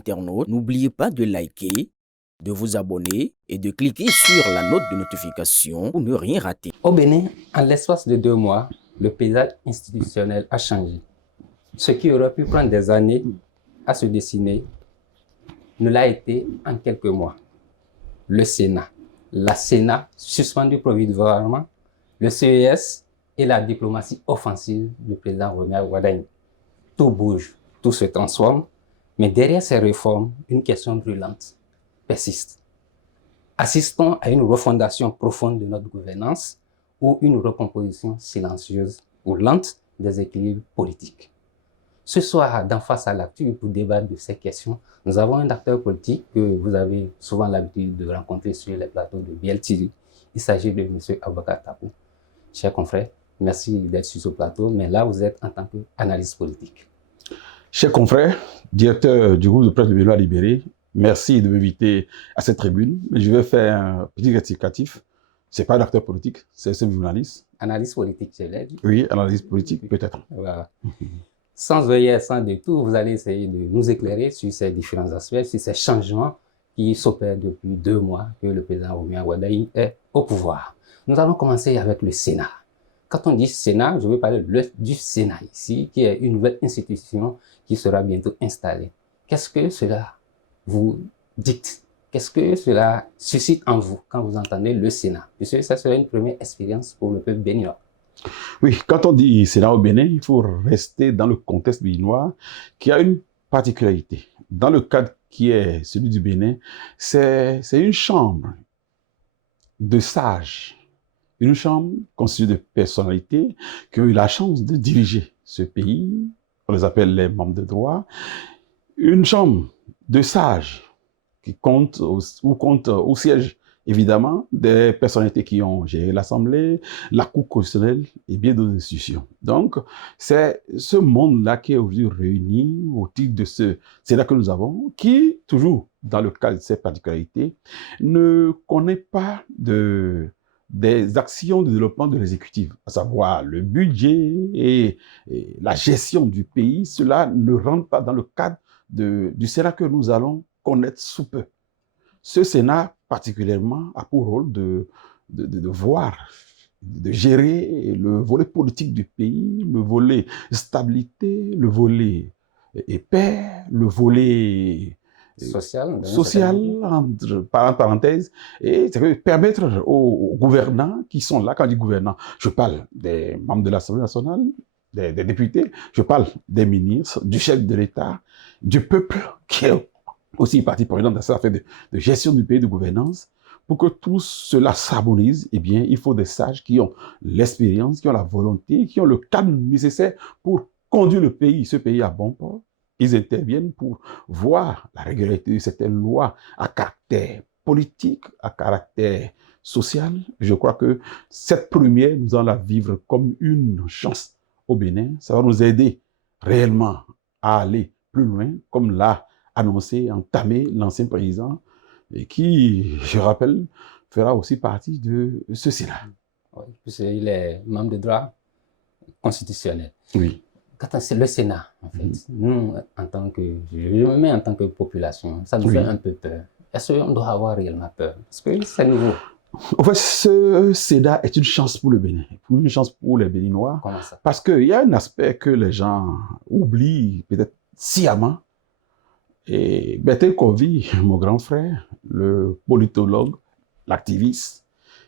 internautes, n'oubliez pas de liker, de vous abonner et de cliquer sur la note de notification pour ne rien rater. Au Bénin, en l'espace de 2 mois, le paysage institutionnel a changé. Ce qui aurait pu prendre des années à se dessiner ne l'a été en quelques mois. Le Sénat, la Sénat suspendue provisoirement, le CES et la diplomatie offensive du président Romuald Wardani. Tout bouge, tout se transforme, mais derrière ces réformes, une question brûlante persiste. Assistons à une refondation profonde de notre gouvernance ou une recomposition silencieuse ou lente des équilibres politiques. Ce soir, dans Face à l'actu, pour débattre de ces questions, nous avons un acteur politique que vous avez souvent l'habitude de rencontrer sur les plateaux de BLTV. Il s'agit de M. Aboubacar Takou. Chers confrères, merci d'être sur ce plateau, mais là, vous êtes en tant qu'analyste politique. Chers confrères, directeur du groupe de presse de Bénois Libéré, merci de m'inviter à cette tribune. Mais je vais faire un petit rectificatif. Ce n'est pas un acteur politique, c'est un journaliste. Analyste politique, je l'ai dit. Oui, analyste politique, peut-être. Voilà. Sans œillet, sans détour, vous allez essayer de nous éclairer sur ces différents aspects, sur ces changements qui s'opèrent depuis 2 mois que le président Romuald Wardani est au pouvoir. Nous allons commencer avec le Sénat. Quand on dit Sénat, je veux parler du Sénat ici, qui est une nouvelle institution qui sera bientôt installée. Qu'est-ce que cela vous dicte? Qu'est-ce que cela suscite en vous quand vous entendez le Sénat? Puisque ça sera une première expérience pour le peuple béninois. Oui, quand on dit Sénat au Bénin, il faut rester dans le contexte béninois qui a une particularité. Dans le cadre qui est celui du Bénin, c'est une chambre de sages, une chambre constituée de personnalités qui ont eu la chance de diriger ce pays, on les appelle les membres de droit, une chambre de sages qui compte au siège, évidemment, des personnalités qui ont géré l'Assemblée, la Cour constitutionnelle et bien d'autres institutions. Donc, c'est ce monde-là qui est aujourd'hui réuni au titre de ce Sénat que nous avons, qui, toujours dans le cadre de ces particularités, ne connaît pas des actions de développement de l'exécutif, à savoir le budget et la gestion du pays. Cela ne rentre pas dans le cadre du Sénat que nous allons connaître sous peu. Ce Sénat, particulièrement, a pour rôle de voir, de gérer le volet politique du pays, le volet stabilité, le volet paix, le volet social, entre parenthèses, et ça veut permettre aux gouvernants qui sont là, quand je dis gouvernants, je parle des membres de l'Assemblée nationale, des députés, je parle des ministres, du chef de l'État, du peuple qui est aussi partie prenante dans cette affaire de gestion du pays, de gouvernance. Pour que tout cela s'harmonise, eh bien, il faut des sages qui ont l'expérience, qui ont la volonté, qui ont le cadre nécessaire pour conduire le pays, ce pays à bon port. Ils interviennent pour voir la régularité de certaines lois à caractère politique, à caractère social. Je crois que cette première, nous allons la vivre comme une chance au Bénin. Ça va nous aider réellement à aller plus loin, comme l'a annoncé, entamé l'ancien président, et qui, je rappelle, fera aussi partie de ce Sénat. Oui, puisqu'il est membre de droit constitutionnel. Oui. Quand c'est le Sénat, en fait, nous, en tant que, je me mets en tant que population, ça nous fait un peu peur. Est-ce qu'on doit avoir réellement peur? Parce que c'est nouveau. En fait, ce Sénat est une chance pour le Bénin, une chance pour les Béninois. Comment ça? Parce qu'il y a un aspect que les gens oublient peut-être sciemment. Et Bertel Covy, mon grand frère, le politologue, l'activiste,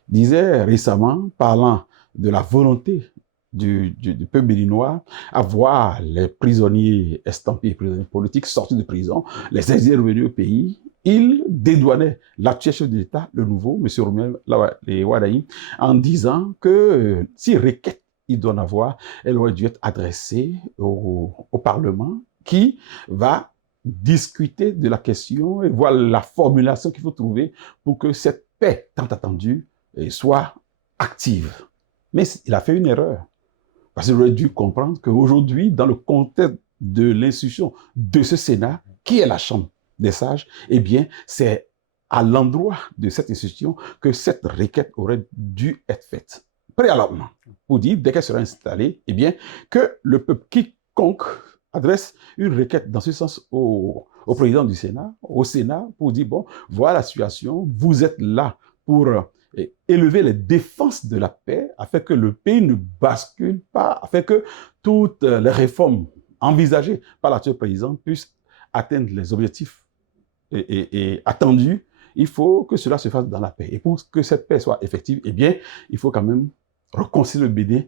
disait récemment, parlant de la volonté du peuple béninois à voir les prisonniers estampillés, prisonniers politiques sortis de prison, les exilés revenus au pays, il dédouanait l'actuel chef de l'État, le nouveau, M. Romuald Wardani, en disant que si requête il doit en avoir, elle aurait dû être adressée au Parlement qui va discuter de la question et voir la formulation qu'il faut trouver pour que cette paix tant attendue soit active. Mais il a fait une erreur. Parce qu'il aurait dû comprendre qu'aujourd'hui, dans le contexte de l'institution de ce Sénat, qui est la Chambre des sages, eh bien, c'est à l'endroit de cette institution que cette requête aurait dû être faite. Préalablement, pour dire, dès qu'elle sera installée, eh bien, que le peuple quiconque adresse une requête dans ce sens au au président du Sénat, au Sénat, pour dire, bon, voilà la situation, vous êtes là pour élever les défenses de la paix, afin que le pays ne bascule pas, afin que toutes les réformes envisagées par l'actuel président puissent atteindre les objectifs et attendus. Il faut que cela se fasse dans la paix. Et pour que cette paix soit effective, eh bien, il faut quand même réconcilier le Bénin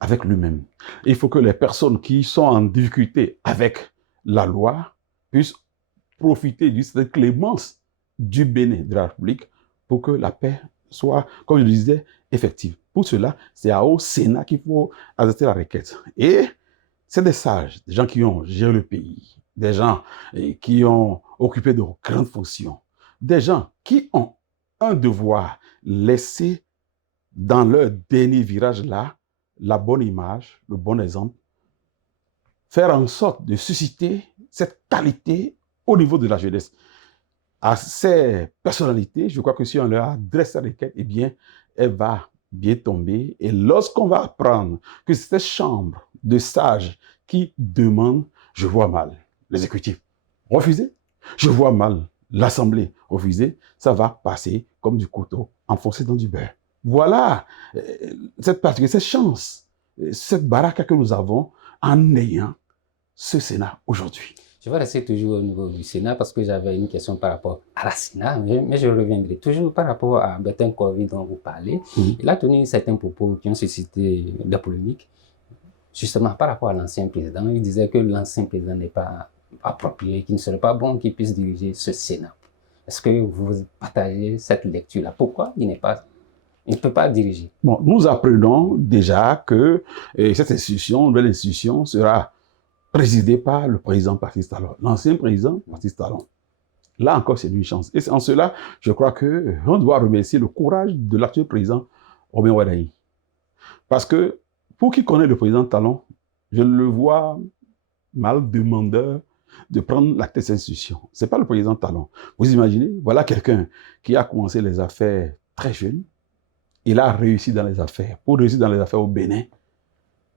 avec lui-même. Il faut que les personnes qui sont en difficulté avec la loi puissent profiter de cette clémence du Bénin, de la République, pour que la paix soit, comme je le disais, effective. Pour cela, c'est au Sénat qu'il faut adresser la requête. Et c'est des sages, des gens qui ont géré le pays, des gens qui ont occupé de grandes fonctions, des gens qui ont un devoir, laisser dans leur dernier virage là, la bonne image, le bon exemple, faire en sorte de susciter cette qualité au niveau de la jeunesse. À ces personnalités, je crois que si on leur adresse la requête, eh bien, elle va bien tomber. Et lorsqu'on va apprendre que c'est cette chambre de sages qui demande, je vois mal l'exécutif refuser, je vois mal l'Assemblée refuser, ça va passer comme du couteau enfoncé dans du beurre. Voilà cette particularité, cette chance, cette baraka que nous avons en ayant ce Sénat aujourd'hui. Je vais rester toujours au niveau du Sénat parce que j'avais une question par rapport à la Sénat, mais je reviendrai toujours par rapport à Bertin Corvée dont vous parlez. Il a tenu certains propos qui ont suscité des polémiques, justement par rapport à l'ancien président. Il disait que l'ancien président n'est pas approprié, qu'il ne serait pas bon qu'il puisse diriger ce Sénat. Est-ce que vous partagez cette lecture-là? Pourquoi il ne peut pas diriger? Bon, nous apprenons déjà que cette institution, nouvelle institution, sera présidée par le président Patrice Talon, l'ancien président Patrice Talon. Là encore, c'est une chance. Et en cela, je crois qu'on doit remercier le courage de l'actuel président Romain Wadaï. Parce que, pour qui connaît le président Talon, je le vois mal demandeur de prendre la tête de cette institution. Ce n'est pas le président Talon. Vous imaginez, voilà quelqu'un qui a commencé les affaires très jeune. Il a réussi dans les affaires. Pour réussir dans les affaires au Bénin,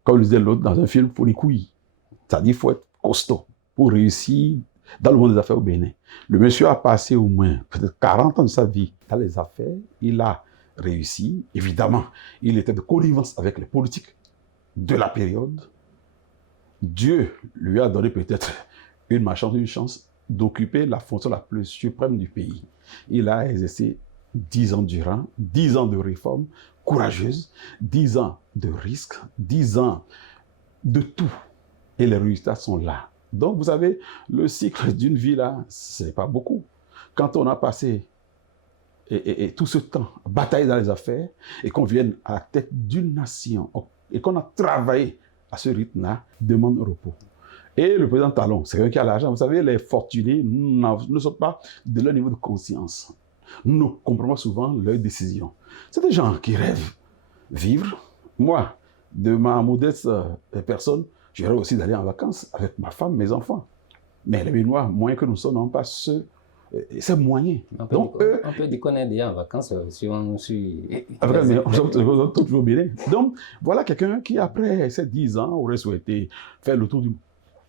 comme le disait l'autre dans un film, il faut les couilles. C'est-à-dire qu'il faut être costaud pour réussir dans le monde des affaires au Bénin. Le monsieur a passé au moins peut-être 40 ans de sa vie dans les affaires. Il a réussi. Évidemment, il était de connivence avec les politiques de la période. Dieu lui a donné peut-être une malchance, une chance d'occuper la fonction la plus suprême du pays. Il a exercé 10 ans durant, 10 ans de réformes courageuses, 10 ans de risques, 10 ans de tout. Et les résultats sont là. Donc, vous savez, le cycle d'une vie, là, ce n'est pas beaucoup. Quand on a passé et tout ce temps à batailler dans les affaires et qu'on vienne à la tête d'une nation et qu'on a travaillé à ce rythme-là, demande repos. Et le président Talon, c'est quelqu'un qui a l'argent. Vous savez, les fortunés ne sont pas de leur niveau de conscience. Nous comprenons souvent leurs décisions. C'est des gens qui rêvent vivre. Moi, de ma modeste personne, je rêve aussi d'aller en vacances avec ma femme, mes enfants. Mais les Béninois, moins que nous sommes, n'ont pas ces moyens. On peut dire qu'on est déjà en vacances si on suit... Mais on est toujours bien. Donc, voilà quelqu'un qui, après ces 10 ans, aurait souhaité faire le tour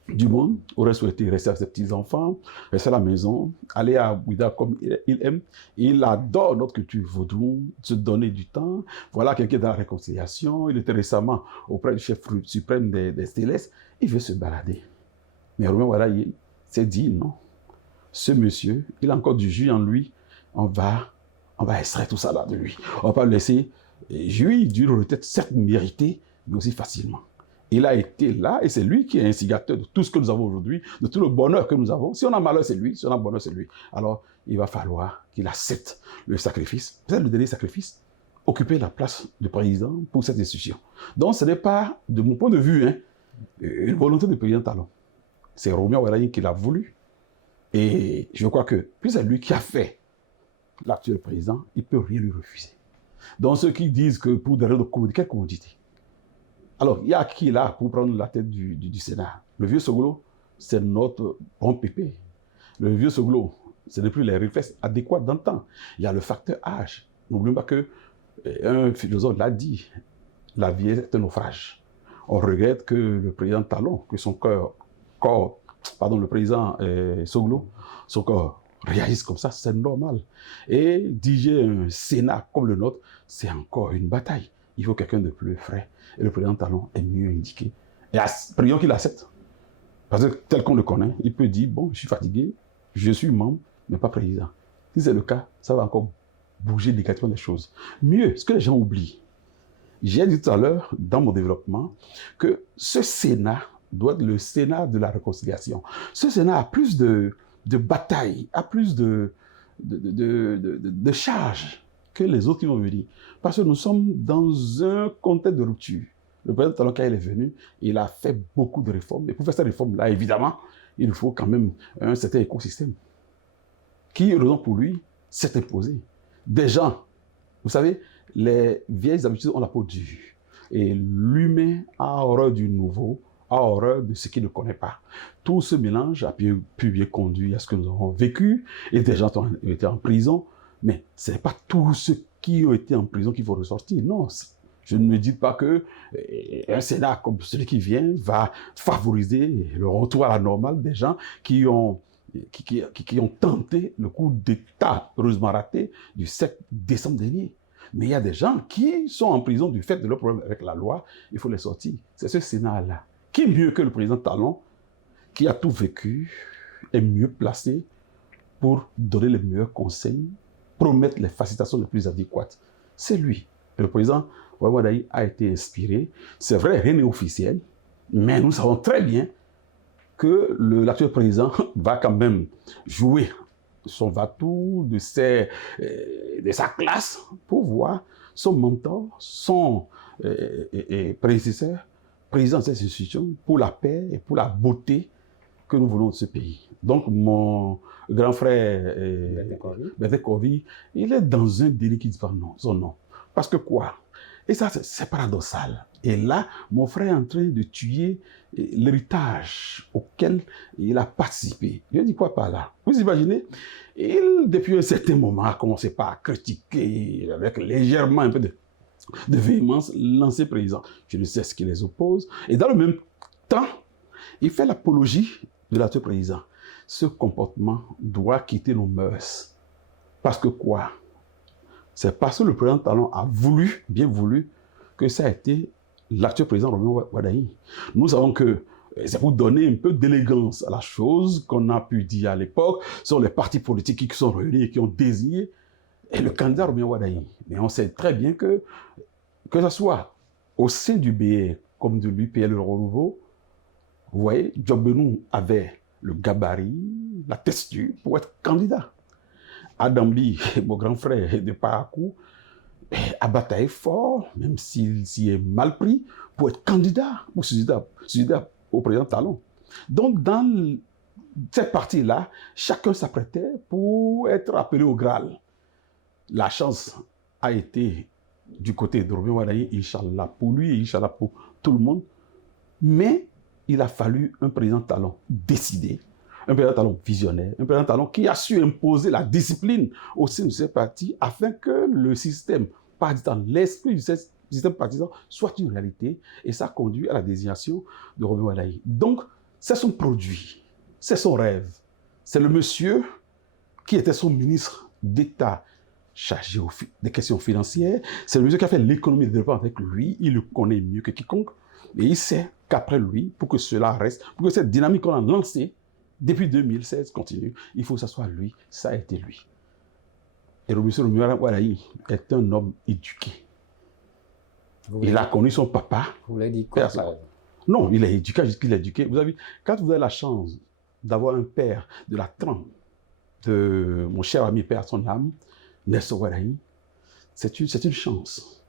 du monde, aurait souhaité rester avec ses petits-enfants, rester à la maison, aller à Ouida comme il aime. Il adore notre culture vaudou, se donner du temps. Voilà quelqu'un dans la réconciliation. Il était récemment auprès du chef suprême des Célestes. Il veut se balader. Mais Romain, voilà, il s'est dit non. Ce monsieur, il a encore du jus en lui. On va extraire tout ça là de lui. On ne va pas le laisser jouir d'une retraite certes méritée, mais aussi facilement. Il a été là et c'est lui qui est instigateur de tout ce que nous avons aujourd'hui, de tout le bonheur que nous avons. Si on a malheur, c'est lui. Si on a bonheur, c'est lui. Alors, il va falloir qu'il accepte le sacrifice, peut-être le dernier sacrifice, occuper la place de président pour cette institution. Donc, ce n'est pas, de mon point de vue, une volonté du président Talon. C'est Romain Wadaï qui l'a voulu. Et je crois que, puis c'est lui qui a fait l'actuel président, il ne peut rien lui refuser. Donc, ceux qui disent que pour des raisons de commodité, quelle commodité? Alors, il y a qui là pour prendre la tête du Sénat? Le vieux Soglo, c'est notre bon pépé. Le vieux Soglo, ce n'est plus les réflexes adéquats d'antan. Il y a le facteur âge. N'oublions pas qu'un philosophe l'a dit, la vieillesse est un naufrage. On regrette que le président Talon, que son corps le président Soglo, réagisse comme ça, c'est normal. Et diriger un Sénat comme le nôtre, c'est encore une bataille. Il faut quelqu'un de plus frais. Et le président Talon est mieux indiqué. Et prions qu'il accepte. Parce que tel qu'on le connaît, il peut dire, bon, je suis fatigué, je suis membre, mais pas président. Si c'est le cas, ça va encore bouger négativement les choses. Mieux, ce que les gens oublient, j'ai dit tout à l'heure, dans mon développement, que ce Sénat doit être le Sénat de la réconciliation. Ce Sénat a plus de batailles, a plus de charges que les autres qui vont venir. Parce que nous sommes dans un contexte de rupture. Le président Talon, quand il est venu, il a fait beaucoup de réformes. Et pour faire cette réforme-là, évidemment, il faut quand même un certain écosystème qui, heureusement pour lui, s'est imposé. Des gens, vous savez, les vieilles habitudes ont la peau dure. Et l'humain a horreur du nouveau, a horreur de ce qu'il ne connaît pas. Tout ce mélange a pu bien conduire à ce que nous avons vécu. Et des gens ont été en prison. Mais ce n'est pas tous ceux qui ont été en prison qui vont ressortir. Non, je ne me dis pas que un Sénat comme celui qui vient va favoriser le retour à la normale des gens qui ont tenté le coup d'État, heureusement raté, du 7 décembre dernier. Mais il y a des gens qui sont en prison du fait de leur problème avec la loi, il faut les sortir. C'est ce Sénat-là. Qui mieux que le président Talon, qui a tout vécu, est mieux placé pour donner les meilleurs conseils, promettre les facilitations les plus adéquates. C'est lui. Et le président Wadaï a été inspiré. C'est vrai, rien n'est officiel, mais nous savons très bien que l'actuel président va quand même jouer son va-tout de sa classe pour voir son mentor, son prédécesseur, président de cette institution, pour la paix et pour la beauté que nous voulons de ce pays. Donc, mon grand frère Berthe Kovi, il est dans un délit qui dit pas non, son nom. Parce que quoi? Et ça, c'est paradoxal. Et là, mon frère est en train de tuer l'héritage auquel il a participé. Je dis quoi par là? Vous imaginez? Il, depuis un certain moment, a commencé par critiquer avec légèrement un peu de véhémence l'ancien président. Je ne sais ce qui les oppose. Et dans le même temps, il fait l'apologie de l'actuel président. Ce comportement doit quitter nos mœurs. Parce que quoi? C'est parce que le président Talon a voulu, bien voulu, que ça a été l'actuel président Roméo Wadaï. Nous savons que c'est pour donner un peu d'élégance à la chose qu'on a pu dire à l'époque, ce sont les partis politiques qui sont réunis et qui ont désigné et le candidat Roméo Wadaï. Mais on sait très bien que ce soit au sein du BR comme de l'UPL Le Renouveau, vous voyez, Job Benou avait le gabarit, la texture pour être candidat. Adambi, mon grand frère de Parakou, a bataillé fort, même s'il s'y est mal pris, pour être candidat ou succéder au président Talon. Donc, dans cette partie-là, chacun s'apprêtait pour être appelé au Graal. La chance a été du côté de Roméo Wadaï, Inch'Allah, pour lui et Inch'Allah pour tout le monde. Mais il a fallu un président Talon décidé, un président Talon visionnaire, un président Talon qui a su imposer la discipline au sein de ce parti afin que le système partisan, l'esprit du système partisan soit une réalité, et ça conduit à la désignation de Roméo Wadaï. Donc, c'est son produit, c'est son rêve. C'est le monsieur qui était son ministre d'État chargé des questions financières. C'est le monsieur qui a fait l'économie de développement avec lui. Il le connaît mieux que quiconque. Et il sait qu'après lui, pour que cela reste, pour que cette dynamique qu'on a lancée depuis 2016 continue, il faut que ce soit lui. Ça a été lui. Et le monsieur Roméo Wadaï est un homme éduqué. Il a connu son papa. Vous l'avez dit quoi? Non, il est éduqué, il est éduqué. Vous avez, quand vous avez la chance d'avoir un père de la trempe de mon cher ami père à son âme, Nelson Wadaï, c'est une chance.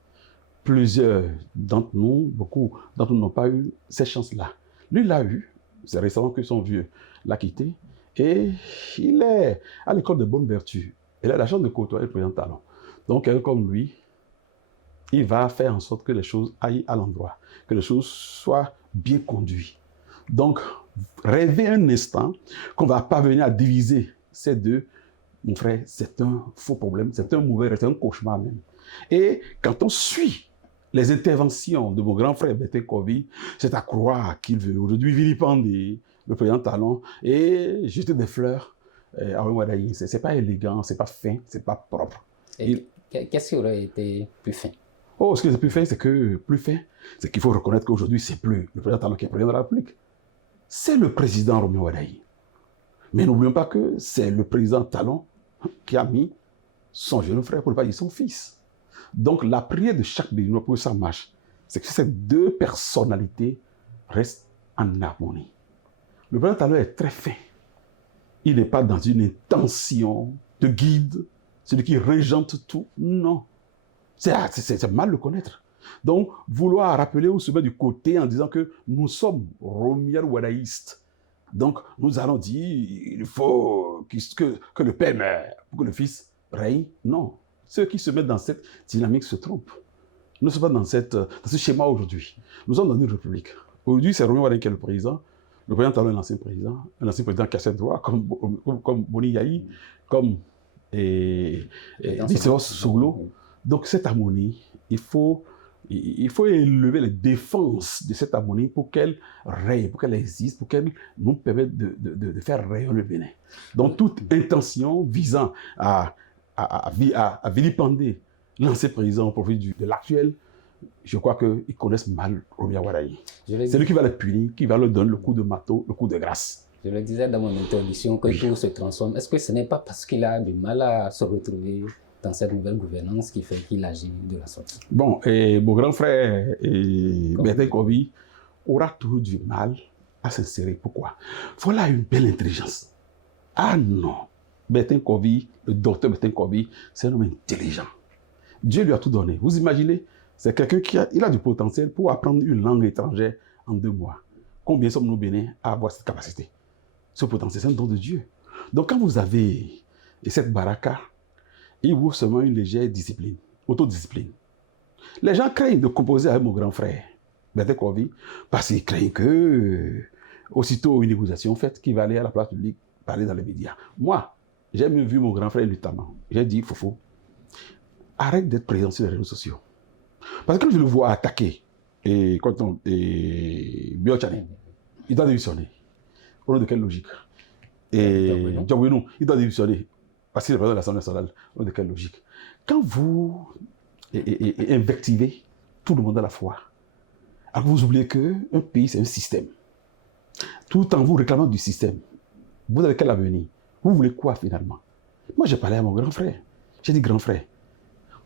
Plusieurs d'entre nous, beaucoup d'entre nous n'ont pas eu cette chance-là. Lui l'a eu, c'est récemment que son vieux l'a quitté, et il est à l'école de bonne vertu. Il a la chance de côtoyer le président Talon. Donc, quelqu'un comme lui, il va faire en sorte que les choses aillent à l'endroit, que les choses soient bien conduites. Donc, rêver un instant qu'on va parvenir à diviser ces deux, mon frère, c'est un faux problème, c'est un mauvais rêve, c'est un cauchemar même. Et quand on suit les interventions de mon grand frère Berthe Kovi, c'est à croire qu'il veut aujourd'hui vilipender le président Talon, et jeter des fleurs à Roméo Wadaï. C'est pas élégant, c'est pas fin, c'est pas propre. Et qu'est-ce qui aurait été plus fin? Oh, ce qui est plus fin, c'est qu'il faut reconnaître qu'aujourd'hui, c'est plus le président Talon qui est président de la République. C'est le président Roméo Wadaï. Mais n'oublions pas que c'est le président Talon qui a mis son jeune frère, pour ne pas dire son fils. Donc, la prière de chaque Béninois pour que ça marche, c'est que ces deux personnalités restent en harmonie. Le président Talon est très fin. Il n'est pas dans une intention de guide, celui qui régente tout. Non. C'est mal le connaître. Donc, vouloir rappeler ou se mettre du côté en disant que nous sommes Romial Wadaïstes. Donc, nous allons dire il faut que le père meure pour que le fils règne. Non. Ceux qui se mettent dans cette dynamique se trompent. Nous ne sommes pas dans ce schéma aujourd'hui. Nous sommes dans une république. Aujourd'hui, c'est Roméo Wadaï qui est le président. Le président Talon est l'ancien président qui a ses droits, comme Boni Yahi, comme Liceo Soglo. Donc, cette harmonie, il faut élever les défenses de cette harmonie pour qu'elle règne, pour qu'elle existe, pour qu'elle nous permette de faire rayonner le Bénin. Donc, toute intention visant à vilipender l'ancien président au profit de l'actuel, je crois qu'ils connaissent mal Roméo Wadaï. C'est lui qui va les punir, qui va leur donner le coup de marteau, le coup de grâce. Je le disais dans mon introduction que tout se transforme. Est-ce que ce n'est pas parce qu'il a du mal à se retrouver dans cette nouvelle gouvernance qui fait qu'il agit de la sorte? Bon, et mon grand frère Bertin Kobi aura toujours du mal à s'insérer. Pourquoi? Voilà une belle intelligence. Ah non, Bertin Kobi, le docteur Bertin Kobi, c'est un homme intelligent. Dieu lui a tout donné. Vous imaginez? C'est quelqu'un qui a du potentiel pour apprendre une langue étrangère en 2 mois. Combien sommes-nous bénis à avoir cette capacité? Ce potentiel, c'est un don de Dieu. Donc quand vous avez cette baraka, il vous seulement une légère discipline, autodiscipline. Les gens craignent de composer avec mon grand frère, Bertin Kobi, parce qu'ils craignent que, aussitôt une négociation faite, qu'il va aller à la place publique, parler dans les médias. Moi, j'ai même vu mon grand frère notamment. J'ai dit, Fofo, arrête d'être présent sur les réseaux sociaux. Parce que quand je le vois attaquer, Biochane, il doit démissionner. Au nom de quelle logique? Djaweno, il doit démissionner. Parce qu'il est président de l'Assemblée nationale. Au nom de quelle logique? Quand vous invectivez tout le monde à la fois, alors vous oubliez qu'un pays, c'est un système. Tout en vous réclamant du système, vous avez quel avenir? Vous voulez quoi finalement? Moi, j'ai parlé à mon grand frère. J'ai dit, grand frère,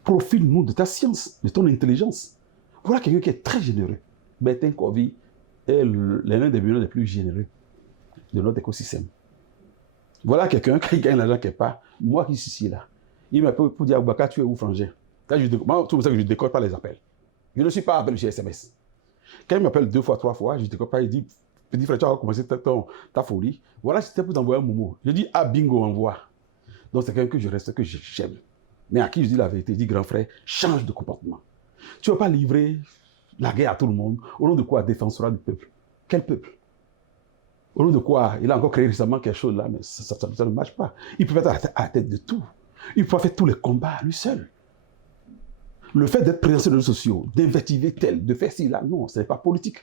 profile-nous de ta science, de ton intelligence. Voilà quelqu'un qui est très généreux. Bertin Kobi est l'un des millionnaires les plus généreux de notre écosystème. Voilà quelqu'un qui gagne l'argent quelque part. Moi qui suis ici là. Il m'appelle pour dire, Aboubakar, tu es où, frangin? Moi, tout ça que je ne décode pas les appels. Je ne suis pas appelé chez SMS. Quand il m'appelle 2 fois, 3 fois, je ne décode pas, il dit, petit frère, tu as commencé ta folie. Voilà, c'était pour t'envoyer un momo. Je dis, ah bingo, envoie. Donc c'est quelqu'un que je reste, que j'aime. Mais à qui je dis la vérité, je dis, grand frère, change de comportement. Tu ne vas pas livrer la guerre à tout le monde. Au nom de quoi? Défenseur du peuple. Quel peuple? Au nom de quoi? Il a encore créé récemment quelque chose là, mais ça ne marche pas. Il peut être à la tête de tout. Il peut faire tous les combats lui seul. Le fait d'être présent sur les réseaux sociaux, d'invectiver tel, de faire ci, là, non, ce n'est pas politique.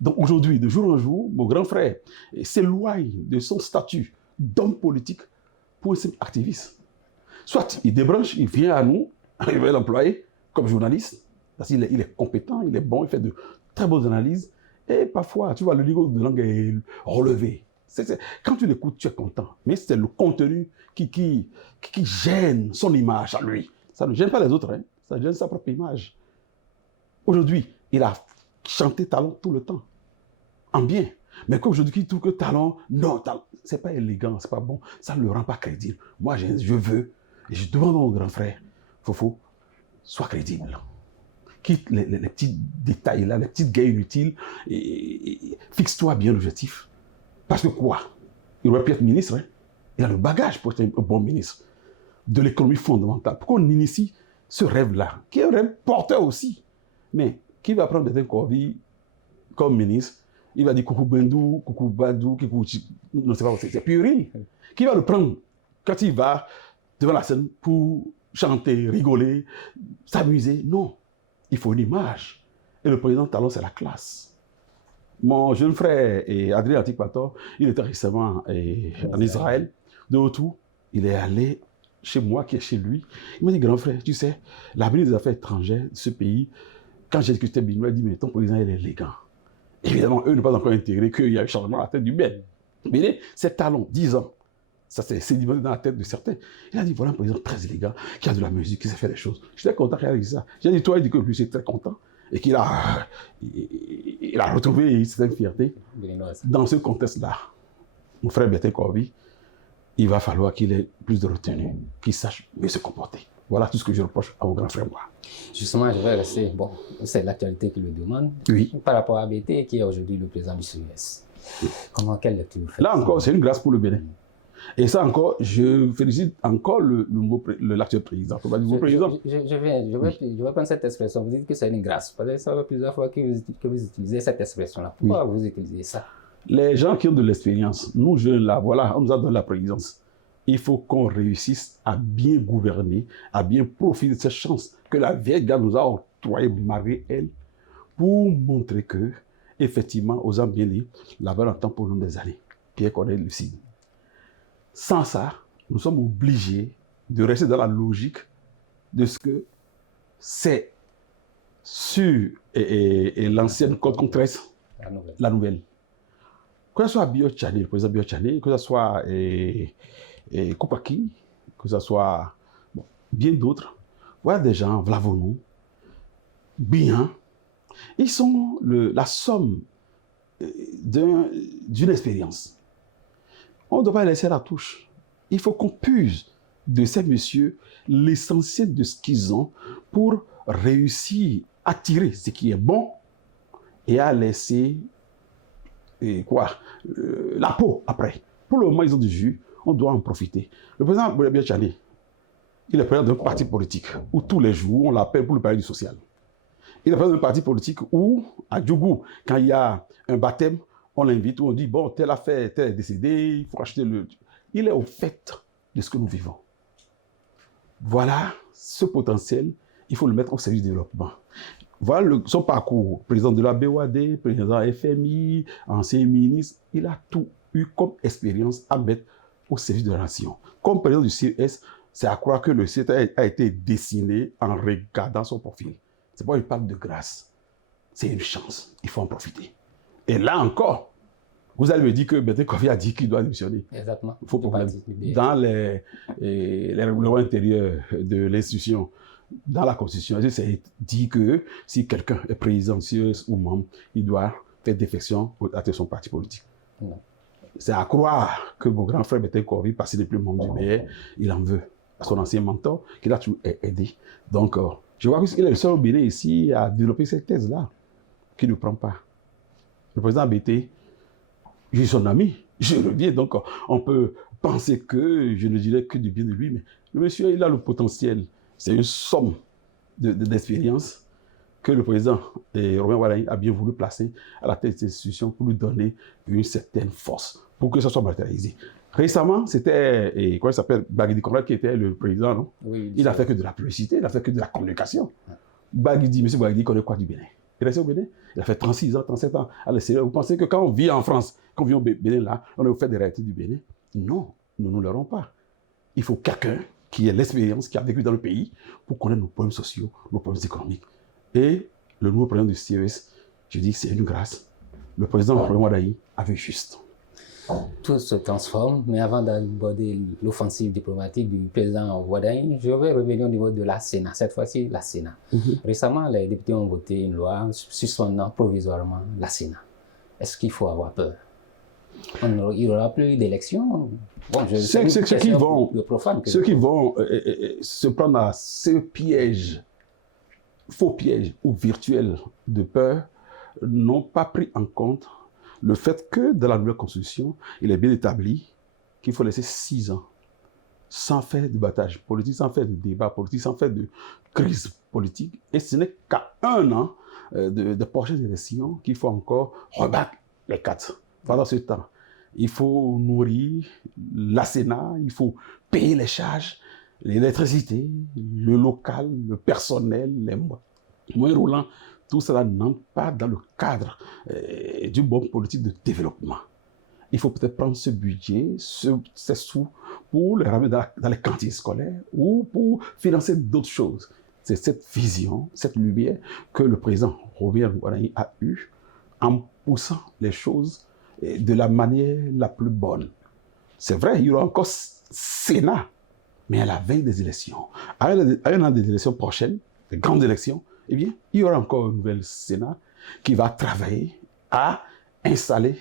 Donc aujourd'hui, de jour en jour, mon grand frère s'éloigne de son statut d'homme politique pour un simple activiste. Soit il débranche, il vient à nous, il va l'employer comme journaliste, parce qu'il est compétent, il est bon, il fait de très bonnes analyses, et parfois, tu vois, le niveau de langue est relevé. Quand tu l'écoutes, tu es content. Mais c'est le contenu qui gêne son image à lui. Ça ne gêne pas les autres, hein. Ça gêne sa propre image. Aujourd'hui, il a chanté Talon tout le temps, en bien. Mais comme aujourd'hui, il trouve que Talon, non, c'est pas élégant, c'est pas bon, ça ne le rend pas crédible. Moi, je veux, et je demande à mon grand frère, Fofo, sois crédible. Quitte les petits détails là, les petites guerres inutiles, et fixe-toi bien l'objectif. Parce que quoi? Il aurait pu être ministre, hein? Il a le bagage pour être un bon ministre de l'économie fondamentale. Pourquoi on initie ce rêve-là, qui est un rêve porteur aussi? Mais qui va prendre Bertin Kobi comme ministre? Il va dire coucou Bendou, coucou Badou, coucou... Non, c'est pas, c'est puéril. Qui va le prendre quand il va devant la scène pour chanter, rigoler, s'amuser? Non. Il faut une image. Et le président Talon, c'est la classe. Mon jeune frère, Adrien Atikpator, il était récemment en Israël. De retour, il est allé chez moi, qui est chez lui. Il m'a dit, grand frère, tu sais, l'avenir des affaires étrangères de ce pays, quand j'ai discuté avec Benoît, il dit, mais ton président, il est élégant. Évidemment, eux n'ont pas encore intégré qu'il y a eu changement à la tête du Ben. Mais ses talons, 10 ans, ça s'est sédimenté dans la tête de certains. Il a dit, voilà un président très élégant, qui a de la musique, qui sait faire des choses. J'étais content qu'il ait dit ça. J'ai dit, toi, il dit que lui, c'est très content. Et qu'il a, il a retrouvé une certaine fierté. Dans ce contexte-là, mon frère Bertin Corby, il va falloir qu'il ait plus de retenue, qu'il sache mieux se comporter. Voilà tout ce que je reproche à mon grand frère, moi. Justement, je vais rester, bon, c'est l'actualité qui le demande. Oui. Par rapport à BT, qui est aujourd'hui le président du CES. Quelle lecture vous faites? Là encore, c'est une grâce pour le Bénin. Et ça encore, je félicite encore l'actuel président. Je vais prendre cette expression. Vous dites que c'est une grâce. Parce que ça fait plusieurs fois que vous utilisez cette expression-là. Pourquoi vous utilisez ça? Les gens qui ont de l'expérience, nous jeunes là, voilà, on nous a donné la présidence. Il faut qu'on réussisse à bien gouverner, à bien profiter de cette chance que la vieille garde nous a octroyée, malgré elle, pour montrer que, effectivement, aux hommes bien lits, la balle entend pour nous des années. Pierre Corneille Lucide. Sans ça, nous sommes obligés de rester dans la logique de ce que c'est sur l'ancienne code contre la nouvelle. Que ce soit Bio Tchani, le président Bio Tchani, que ce soit Koupaki, que ce soit bien d'autres, voilà des gens, Vlavonou, bien, ils sont la somme d'une expérience. On ne doit pas laisser la touche. Il faut qu'on puise de ces messieurs l'essentiel de ce qu'ils ont pour réussir à tirer ce qui est bon et à laisser la peau après. Pour le moment, ils ont du jus, on doit en profiter. Le président Boulebia Tchani, il est président d'un parti politique où tous les jours, on l'appelle pour le parler du social. Il est président d'un parti politique où, à Djougou, quand il y a un baptême, on l'invite, on dit, bon, telle affaire, tel est décédé, il faut acheter le... Il est au fait de ce que nous vivons. Voilà ce potentiel, il faut le mettre au service du développement. Voilà son parcours, président de la BOAD, président de la FMI, ancien ministre, il a tout eu comme expérience à mettre au service de la nation. Comme président du CES, c'est à croire que le CES a été dessiné en regardant son profil. C'est pas une parle de grâce, c'est une chance, il faut en profiter. Et là encore, vous allez me dire que Bertin Corby a dit qu'il doit démissionner. Exactement. Faux problème. Dans les règlements intérieurs de l'institution, dans la Constitution, c'est dit que si quelqu'un est président ou membre, il doit faire défection à son parti politique. C'est à croire que mon grand frère Bertin Corby, parce qu'il n'est plus membre du BR, il en veut à son ancien mentor, qu'il a toujours aidé. Donc, je vois qu'il est le seul au Bénin ici à développer cette thèse-là, qui ne prend pas. Le président BT, je suis son ami, je reviens, donc on peut penser que je ne dirais que du bien de lui, mais le monsieur, il a le potentiel. C'est une somme d'expérience que le président Romain Wadaï a bien voulu placer à la tête de cette institution pour lui donner une certaine force, pour que ça soit matérialisé. Récemment, c'était, comment il s'appelle, Baguidi Conrad qui était le président, non? Oui, il n'a fait que de la publicité, il n'a fait que de la communication. Baguidi, monsieur Baguidi connaît quoi du Bénin? Il est resté au Bénin, il a fait 36 ans, 37 ans à l'extérieur. Vous pensez que quand on vit en France, quand on vit au Bénin là, on est au fait des réalités du Bénin? Non, nous ne l'aurons pas. Il faut quelqu'un qui ait l'expérience, qui a vécu dans le pays, pour connaître nos problèmes sociaux, nos problèmes économiques. Et le nouveau président du CES, je dis, c'est une grâce. Le président Romain Wadaï avait juste. Tout se transforme, mais avant d'aborder l'offensive diplomatique du président Wadaï, je vais revenir au niveau de la Sénat, cette fois-ci la Sénat. Récemment, les députés ont voté une loi suspendant provisoirement la Sénat. Est-ce qu'il faut avoir peur? Il n'y aura plus d'élections. Bon, ceux qui vont se prendre à ce piège, faux piège ou virtuel de peur, n'ont pas pris en compte le fait que dans la nouvelle constitution, il est bien établi qu'il faut laisser 6 ans sans faire de battage politique, sans faire de débat politique, sans faire de crise politique. Et ce n'est qu'à 1 an de prochaines élections qu'il faut encore rebattre les cartes. Pendant ce temps, il faut nourrir la Sénat, il faut payer les charges, l'électricité, le local, le personnel, les mois. moins Roland, tout cela n'entre pas dans le cadre d'une bonne politique de développement. Il faut peut-être prendre ce budget, ces sous, pour les ramener dans les cantines scolaires ou pour financer d'autres choses. C'est cette vision, cette lumière que le président Robert Ouaddaï a eue en poussant les choses de la manière la plus bonne. C'est vrai, il y aura encore Sénat, mais à la veille des élections, à un an des élections prochaines, des grandes élections, eh bien, il y aura encore un nouvel Sénat qui va travailler à installer,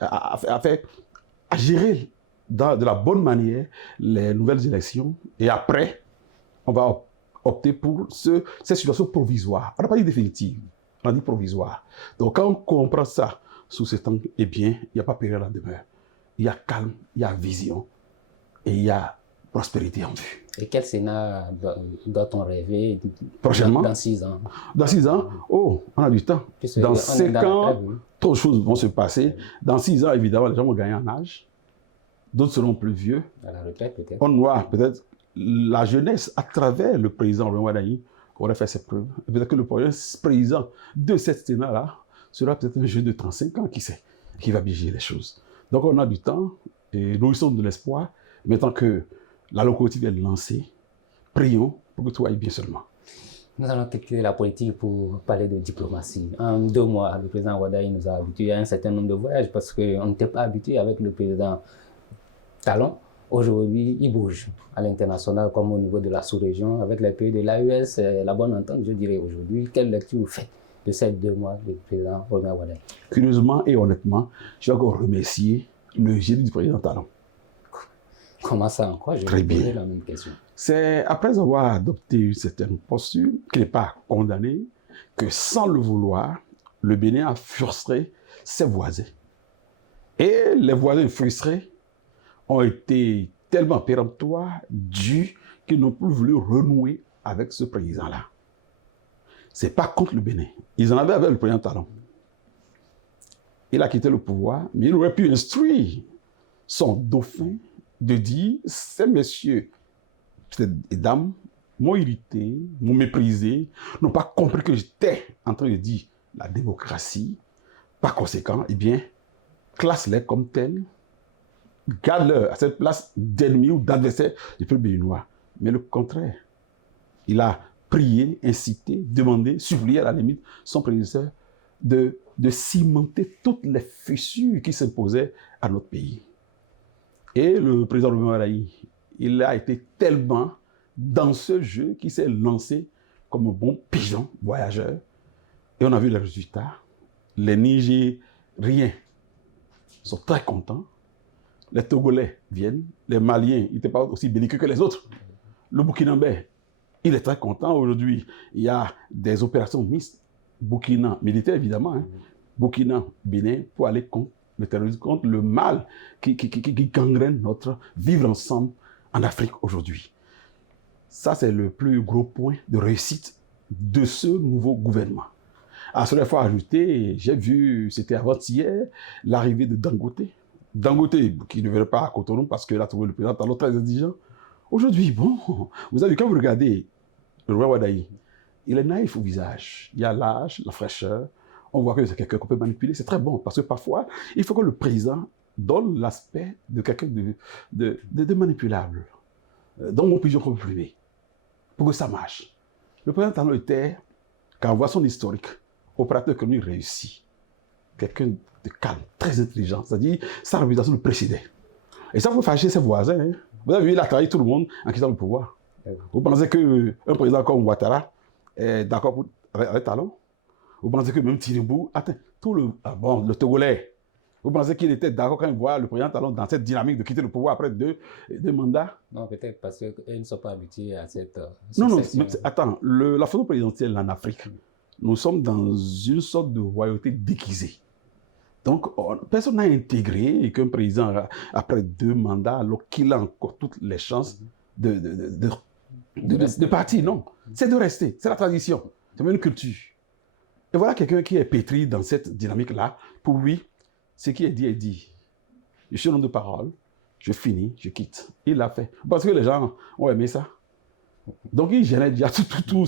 à gérer de la bonne manière les nouvelles élections. Et après, on va opter pour cette situation provisoire. On n'a pas dit définitive, on a dit provisoire. Donc, quand on comprend ça sous cet angle, eh bien, il n'y a pas péril à la demeure. Il y a calme, il y a vision et il y a prospérité en vue. Et quel Sénat doit-on rêver prochainement? Dans 6 ans. Dans 6 ans? Oh, on a du temps. Dans 5 ans, trop de choses vont se passer. Dans 6 ans, évidemment, les gens vont gagner en âge. D'autres seront plus vieux. À la retraite, peut-être. On voit peut-être la jeunesse à travers le président Robert Ouaddaï aurait fait ses preuves. Peut-être que le président de cette Sénat-là sera peut-être un jeune de 35 ans, qui sait, qui va biger les choses. Donc on a du temps et nous sommes de l'espoir. Maintenant que la locomotive est lancée, prions pour que tout aille bien seulement. Nous allons quitter la politique pour parler de diplomatie. En 2 mois, le président Ouaddaï nous a habitués à un certain nombre de voyages parce qu'on n'était pas habitué avec le président Talon. Aujourd'hui, il bouge à l'international comme au niveau de la sous-région avec les pays de l'AES, la bonne entente, je dirais aujourd'hui. Quelle lecture vous faites de ces 2 mois du président Robert Ouaddaï? Curieusement et honnêtement, je vais encore remercier le génie du président Talon. Comment ça encore? Je vais poser la même question. C'est après avoir adopté une certaine posture, qui n'est pas condamnée, que sans le vouloir, le Bénin a frustré ses voisins. Et les voisins frustrés ont été tellement péremptoires, durs, qu'ils n'ont plus voulu renouer avec ce président-là. C'est pas contre le Bénin. Ils en avaient avec le président Talon. Il a quitté le pouvoir, mais il aurait pu instruire son dauphin de dire, ces messieurs et dames m'ont irrité, m'ont méprisé, n'ont pas compris que j'étais en train de dire la démocratie. Par conséquent, eh bien, classe-les comme tels, garde-leur à cette place d'ennemi ou d'adversaire du peuple béninois. Mais le contraire, il a prié, incité, demandé, supplié à la limite son prédécesseur de cimenter toutes les fissures qui s'imposaient à notre pays. Et le président Robert Ouaddaï, il a été tellement dans ce jeu qu'il s'est lancé comme un bon pigeon voyageur. Et on a vu les résultats. Les Nigériens sont très contents. Les Togolais viennent. Les Maliens, ils n'étaient pas aussi belliqueux que les autres. Le Burkinabé, il est très content. Aujourd'hui, il y a des opérations mixtes. Burkina, militaire évidemment, hein. Burkina, Bénin, pour aller contre le terrorisme, contre le mal qui gangrène notre vivre ensemble en Afrique aujourd'hui. Ça, c'est le plus gros point de réussite de ce nouveau gouvernement. À cela, il faut ajouter, j'ai vu, c'était avant-hier, l'arrivée de Dangote. Dangote, qui ne verrait pas à Cotonou parce qu'il a trouvé le président Talon très exigeant. Aujourd'hui, bon, vous avez vu, quand vous regardez le roi Ouaddaï, il est naïf au visage. Il y a l'âge, la fraîcheur. On voit que c'est quelqu'un qu'on peut manipuler. C'est très bon parce que parfois, il faut que le président donne l'aspect de quelqu'un de manipulable, dont on peut priver, pour que ça marche. Le président Talon était, quand on voit son historique, opérateur économique réussi, quelqu'un de calme, très intelligent, c'est-à-dire sa réputation le précédait. Et ça peut fâcher ses voisins. Hein. Vous avez vu, il a trahi tout le monde en quittant le pouvoir. Vous pensez qu'un président comme Ouattara est d'accord avec Talon? Vous pensez que même Tinubu, le Togolais, vous pensez qu'il était d'accord quand il voit le président Talon dans cette dynamique de quitter le pouvoir après deux mandats? Non, peut-être parce qu'ils ne sont pas habitués à cette non, mais attends, la photo présidentielle en Afrique, nous sommes dans une sorte de royauté déguisée. Donc, personne n'a intégré qu'un président, après 2 mandats, alors qu'il a encore toutes les chances de partir. Non, c'est de rester. C'est la tradition. C'est même une culture. Et voilà quelqu'un qui est pétri dans cette dynamique-là. Pour lui, ce qui est dit est dit. Je suis un homme de parole. Je finis, je quitte. Il l'a fait. Parce que les gens ont aimé ça. Donc, il gênait déjà tout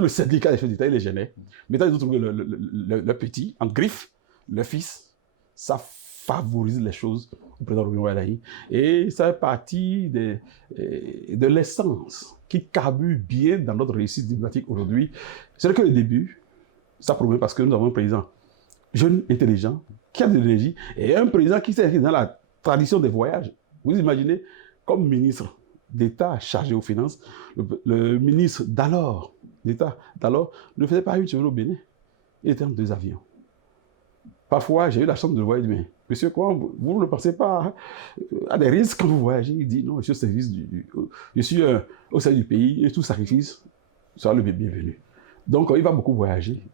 le syndicat des chefs d'État, il les gênait. Maintenant, ils ont trouvé le petit, en griffe, le fils. Ça favorise les choses au président Rohini Wadahi. Et ça fait partie de l'essence qui carbure bien dans notre réussite diplomatique aujourd'hui. C'est que le début, ça promet parce que nous avons un président jeune, intelligent, qui a de l'énergie, et un président qui s'est inscrit dans la tradition des voyages. Vous imaginez, comme ministre d'État chargé aux finances, le ministre d'État d'alors, ne faisait pas une semaine au Bénin. Il était en 2 avions. Parfois, j'ai eu la chance de le voir, il dit, mais monsieur, comment vous ne pensez pas à des risques quand vous voyagez? Il dit, non, je suis au service je suis au service du pays, et tout sacrifice sera le bienvenu. Donc, il va beaucoup voyager.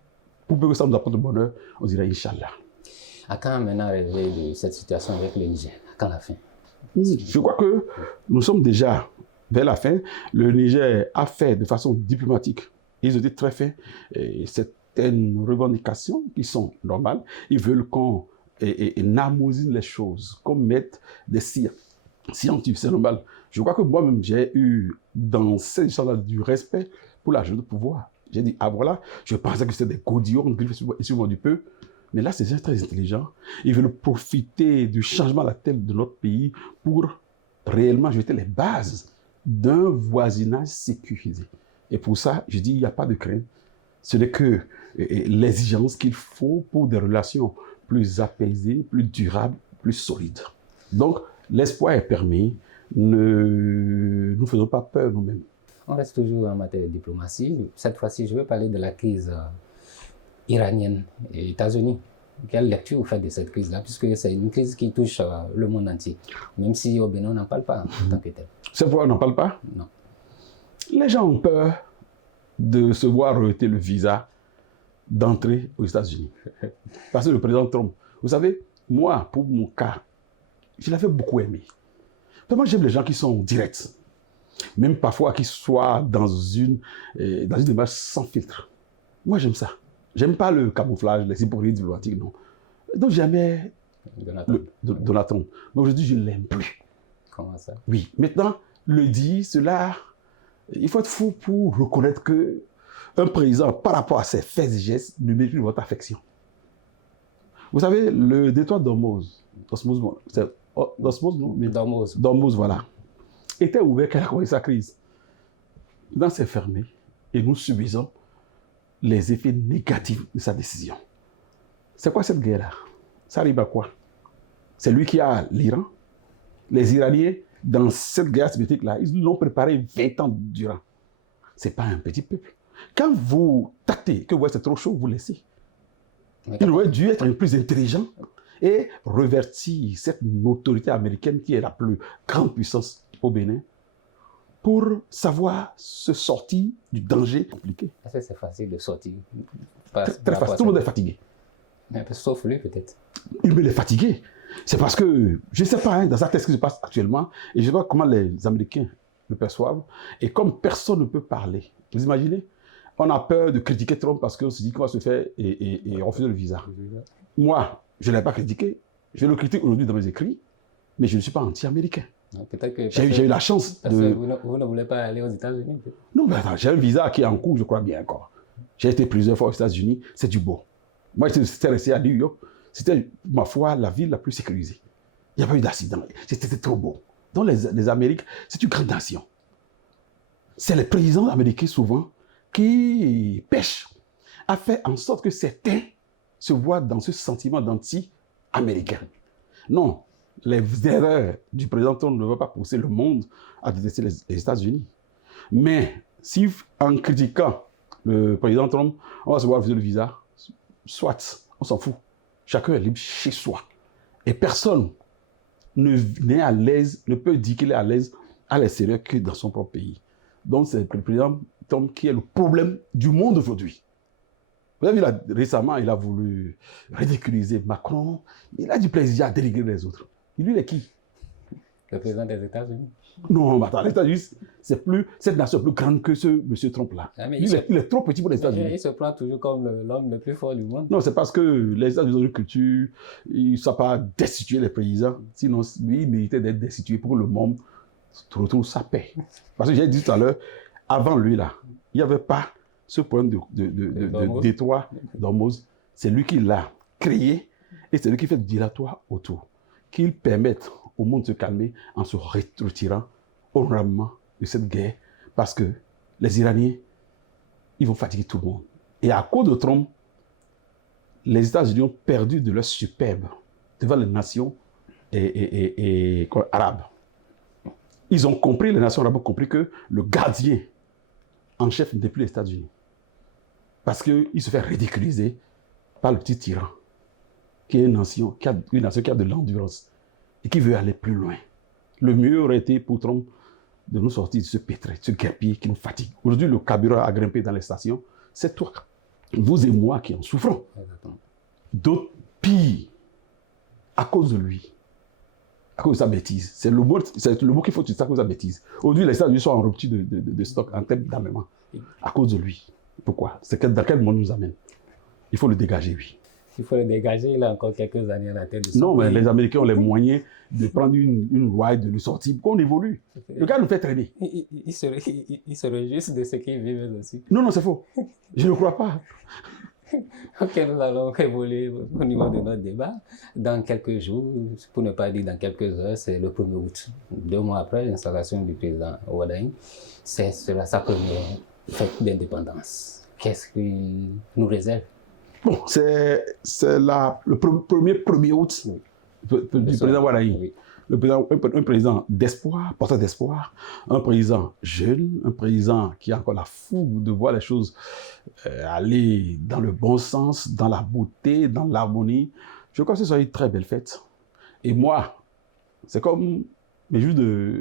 Pour peu que ça nous apporte le bonheur, on dirait Inch'Allah. À quand maintenant arriver de cette situation avec le Niger? À quand la fin? Je crois que nous sommes déjà vers la fin. Le Niger a fait de façon diplomatique. Ils ont été très faits. Certaines revendications qui sont normales. Ils veulent qu'on harmonise les choses, qu'on mette des scientifiques, c'est normal. Je crois que moi-même, j'ai eu dans ces gens-là du respect pour la jeune de pouvoir. J'ai dit, ah voilà, je pensais que c'était des godillards, sur du peu. Mais là, c'est très intelligent. Ils veulent profiter du changement à la tête de notre pays pour réellement jeter les bases d'un voisinage sécurisé. Et pour ça, je dis, il n'y a pas de crainte. Ce n'est que l'exigence qu'il faut pour des relations plus apaisées, plus durables, plus solides. Donc, l'espoir est permis. Ne nous faisons pas peur nous-mêmes. On reste toujours en matière de diplomatie. Cette fois-ci, je veux parler de la crise iranienne et États-Unis. Quelle lecture vous faites de cette crise-là? Puisque c'est une crise qui touche le monde entier. Même si au Bénin, on n'en parle pas en tant que tel. C'est pourquoi on n'en parle pas? Non. Les gens ont peur de se voir rejeter le visa d'entrée aux États-Unis. Parce que le président Trump, vous savez, moi, pour mon cas, je l'avais beaucoup aimé. Moi, j'aime les gens qui sont directs. Même parfois qu'ils soient dans une démarche sans filtre. Moi, j'aime ça. J'aime pas le camouflage, les hypocrisies diplomatiques, non. Donc, j'aimais Donald. Mais aujourd'hui, je ne l'aime plus. Comment ça? Oui. Maintenant, le dit, cela, il faut être fou pour reconnaître que un président, par rapport à ses faits et gestes, ne mérite plus votre affection. Vous savez, le détroit d'Ormuz, voilà, était ouvert quand il a commencé sa crise. Maintenant, c'est fermé et nous subissons les effets négatifs de sa décision. C'est quoi cette guerre-là? Ça arrive à quoi? C'est lui qui a l'Iran. Les Iraniens, dans cette guerre cybernétique-là, ils l'ont préparé 20 ans durant. Ce n'est pas un petit peuple. Quand vous tâtez, que vous voyez c'est trop chaud, vous laissez. Il aurait dû être plus intelligent et revertir cette autorité américaine qui est la plus grande puissance au Bénin pour savoir se sortir du danger compliqué. Est-ce que c'est facile de sortir? Très facile. Tout le monde est fatigué. Sauf lui, peut-être. Il est fatigué. C'est parce que, je ne sais pas, dans sa tête ce qui se passe actuellement, et je ne sais pas comment les Américains le perçoivent, et comme personne ne peut parler, vous imaginez, on a peur de critiquer Trump parce qu'on se dit qu'on va se faire et refuser le visa. Moi, je ne l'ai pas critiqué, je le critique aujourd'hui dans mes écrits, mais je ne suis pas anti-américain. J'ai eu la chance de... Vous ne voulez pas aller aux États-Unis? Non, mais attends, j'ai un visa qui est en cours, je crois bien encore. J'ai été plusieurs fois aux États-Unis, c'est du beau. Moi, j'étais resté à New York, c'était, ma foi, la ville la plus sécurisée. Il n'y a pas eu d'accident, c'était trop beau. Donc les Amériques, c'est une grande nation. C'est les présidents américains souvent qui pêchent, a fait en sorte que certains se voient dans ce sentiment d'anti-américain. Non, les erreurs du président Trump ne vont pas pousser le monde à détester les États-Unis. Mais si en critiquant le président Trump, on va se voir refuser le visa, soit, on s'en fout. Chacun est libre chez soi. Et personne n'est à l'aise, ne peut dire qu'il est à l'aise à l'extérieur que dans son propre pays. Donc c'est le président Trump qui est le problème du monde aujourd'hui. Vous avez vu là, récemment, il a voulu ridiculiser Macron. Il a du plaisir à dénigrer les autres. Lui, il est qui? Le président des États-Unis. Non, mais attends, les États-Unis, cette nation est plus grande que ce monsieur Trump-là. Ah, il est trop petit pour les États-Unis. Il se prend toujours comme l'homme le plus fort du monde. Non, c'est parce que les États-Unis ont une culture, ils ne savent pas destituer les paysans. Sinon, lui, il méritait d'être destitué pour que le monde retrouve sa paix. Parce que j'ai dit tout à l'heure, Avant lui, là, il n'y avait pas ce problème D'Hormuz. de détroit d'Hormuz. C'est lui qui l'a créé et c'est lui qui fait du dilatoire autour. Qu'il permette au monde de se calmer en se retirant honorablement de cette guerre parce que les Iraniens, ils vont fatiguer tout le monde. Et à cause de Trump, les États-Unis ont perdu de leur superbe devant les nations arabes. Ils ont compris, les nations arabes ont compris que le gardien en chef n'était plus les États-Unis. Parce qu'il se fait ridiculiser par le petit tyran, qui est une nation qui a de l'endurance et qui veut aller plus loin. Le mieux aurait été pour Trump de nous sortir de ce pétrin, de ce guerpier qui nous fatigue. Aujourd'hui, le carburant a grimpé dans les stations. C'est toi, vous et moi qui en souffrons. D'autres pire à cause de lui, à cause de sa bêtise. C'est le mot qu'il faut utiliser, à cause de sa bêtise. Aujourd'hui, les États-Unis sont en rupture de stock en termes d'armement. À cause de lui. Pourquoi? Dans quel monde nous amène? Il faut le dégager, oui. Il faut le dégager, il a encore quelques années à la tête de son Non, mais pays. les Américains ont les moyens de prendre une loi et de le sortir pour qu'on évolue. Le gars nous fait traîner. Il se réjouissent de ce qu'ils vivent aussi. Non, c'est faux. Je ne crois pas. Ok, nous allons évoluer au niveau de notre débat. Dans quelques jours, pour ne pas dire dans quelques heures, c'est le 1er août. 2 mois après l'installation du président Ouaddaï, c'est sa première fête d'indépendance. Qu'est-ce qu'il nous réserve? Bon, c'est le premier 1er août du président Ouaddaï. Oui. Un président d'espoir, porteur d'espoir, un président jeune, un président qui a encore la fougue de voir les choses aller dans le bon sens, dans la beauté, dans l'harmonie. Je crois que ce sera une très belle fête. Et moi, c'est comme mes jours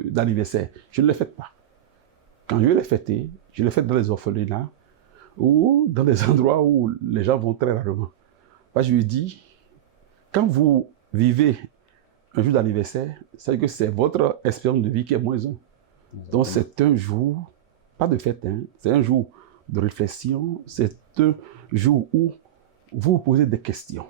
d'anniversaire. Je ne les fête pas. Quand je vais les fêter, je les fête dans les orphelinats ou dans des endroits où les gens vont très rarement. Parce que je lui dis, quand vous vivez un jour d'anniversaire, c'est que c'est votre expérience de vie qui est moins un. Donc c'est un jour, pas de fête, hein, c'est un jour de réflexion, c'est un jour où vous vous posez des questions.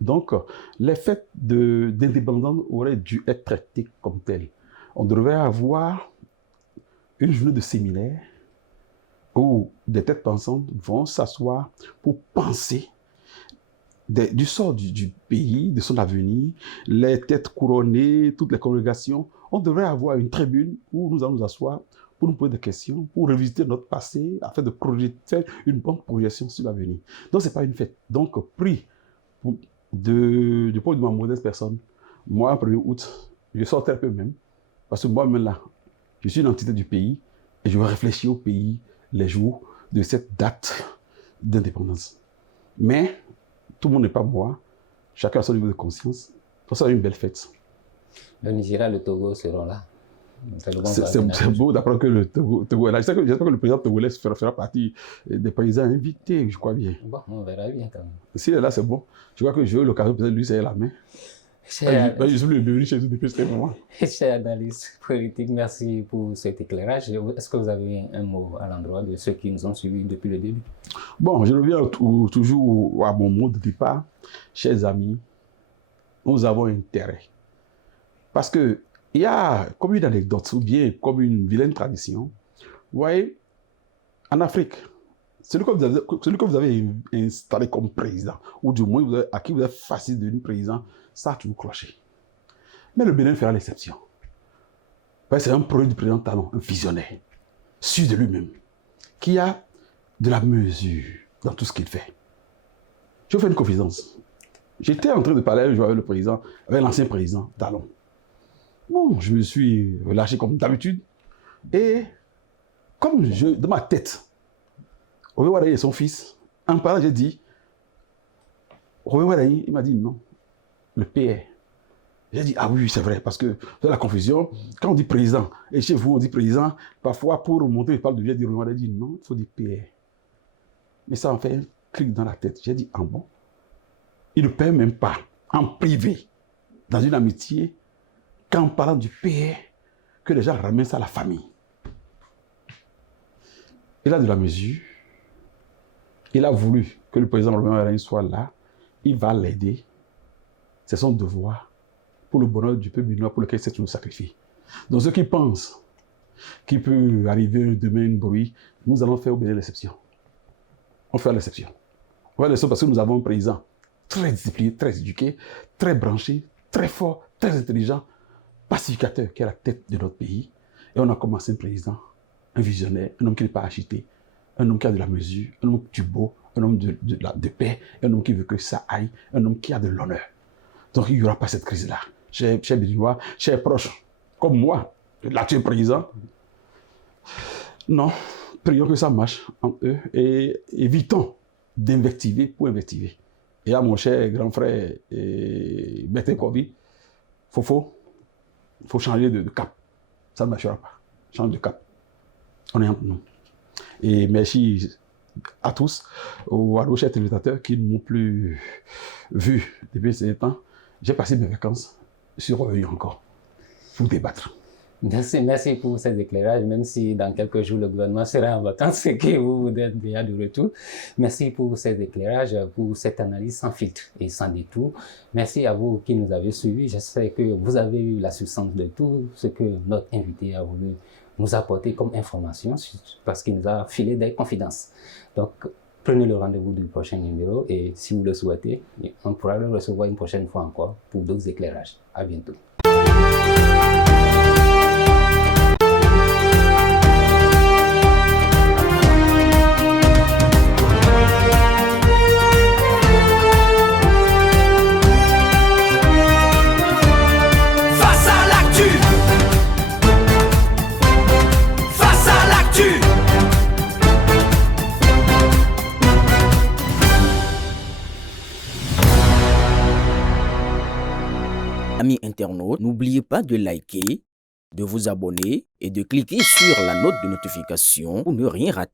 Donc les fêtes d'indépendance auraient dû être traitées comme telles. On devrait avoir une journée de séminaire où des têtes pensantes vont s'asseoir pour penser du sort du pays, de son avenir, les têtes couronnées, toutes les congrégations. On devrait avoir une tribune où nous allons nous asseoir pour nous poser des questions, pour revisiter notre passé, afin de faire une bonne projection sur l'avenir. Donc, ce n'est pas une fête. Donc, pris du point de vue de ma modeste personne, moi, 1er août, je sortais un peu même, parce que moi-même là, je suis une entité du pays et je vais réfléchir au pays les jours de cette date d'indépendance. Mais tout le monde n'est pas moi, chacun a son niveau de conscience. Pour ça, une belle fête. Le Nigeria et le Togo seront là. C'est beau d'apprendre que le Togo est là. J'espère que le président togolais fera partie des paysans invités, je crois bien. Bon, on verra bien quand même. S'il est là, c'est bon. Je crois que j'ai eu l'occasion, peut-être lui, serrer la main. Je suis venu chez vous depuis ce moment. Cher analyste politique, merci pour cet éclairage. Est-ce que vous avez un mot à l'endroit de ceux qui nous ont suivis depuis le début? Bon, je reviens toujours à mon mot de départ. Chers amis, nous avons intérêt. Parce que il y a comme une anecdote ou bien comme une vilaine tradition. Vous voyez, en Afrique, celui que vous avez installé comme président, ou du moins à qui vous avez facile de devenir président, ça a toujours cloché. Mais le Bénin fera l'exception. C'est un produit du président Talon, un visionnaire, sûr de lui-même, qui a de la mesure dans tout ce qu'il fait. Je vous fais une confidence. J'étais en train de parler avec le président, avec l'ancien président Talon. Bon, je me suis relâché comme d'habitude. Et comme dans ma tête, Robert Ouaddaï et son fils, en parlant, j'ai dit, Robert Ouaddaï, il m'a dit non, le PR. J'ai dit, ah oui, c'est vrai, parce que vous avez la confusion. Quand on dit président, et chez vous, on dit président, parfois pour montrer, je parle de bien, dire Robert Ouaddaï, dit non, il faut dire PR. Mais ça en fait un clic dans la tête. J'ai dit, ah bon? Il ne paie même pas, en privé, dans une amitié, qu'en parlant du PR, que les gens ramènent ça à la famille. Il a de la mesure. Il a voulu que le président Robert Ouaddaï soit là. Il va l'aider. C'est son devoir pour le bonheur du peuple béninois pour lequel il s'est toujours sacrifié. Donc ceux qui pensent qu'il peut arriver demain un bruit, nous allons faire au Bénin l'exception. On fait l'exception. On fait l'exception parce que nous avons un président très discipliné, très éduqué, très branché, très fort, très intelligent, pacificateur qui est à la tête de notre pays. Et on a commencé un président, un visionnaire, un homme qui n'est pas agité, un homme qui a de la mesure, un homme du beau, un homme de paix, un homme qui veut que ça aille, un homme qui a de l'honneur. Donc il n'y aura pas cette crise-là. Chers Béninois, chers proches, comme moi, l'actuel président, non, prions que ça marche entre eux et évitons d'invectiver pour invectiver. Et à mon cher grand frère Bertin Kobi, il faut changer de cap. Ça ne marchera pas. Change de cap. On est entre nous. Et merci à tous, à nos chers téléspectateurs qui ne m'ont plus vu depuis ce temps. J'ai passé mes vacances, je suis revenu encore pour débattre. Merci pour ces éclairages, même si dans quelques jours le gouvernement sera en vacances et que vous êtes déjà de retour. Merci pour ces éclairages, pour cette analyse sans filtre et sans détour. Merci à vous qui nous avez suivis. J'espère que vous avez eu la substance de tout ce que notre invité a voulu nous apporter comme information parce qu'il nous a filé des confidences. Donc, prenez le rendez-vous du prochain numéro et si vous le souhaitez, on pourra le recevoir une prochaine fois encore pour d'autres éclairages. À bientôt. Amis internautes, n'oubliez pas de liker, de vous abonner et de cliquer sur la note de notification pour ne rien rater.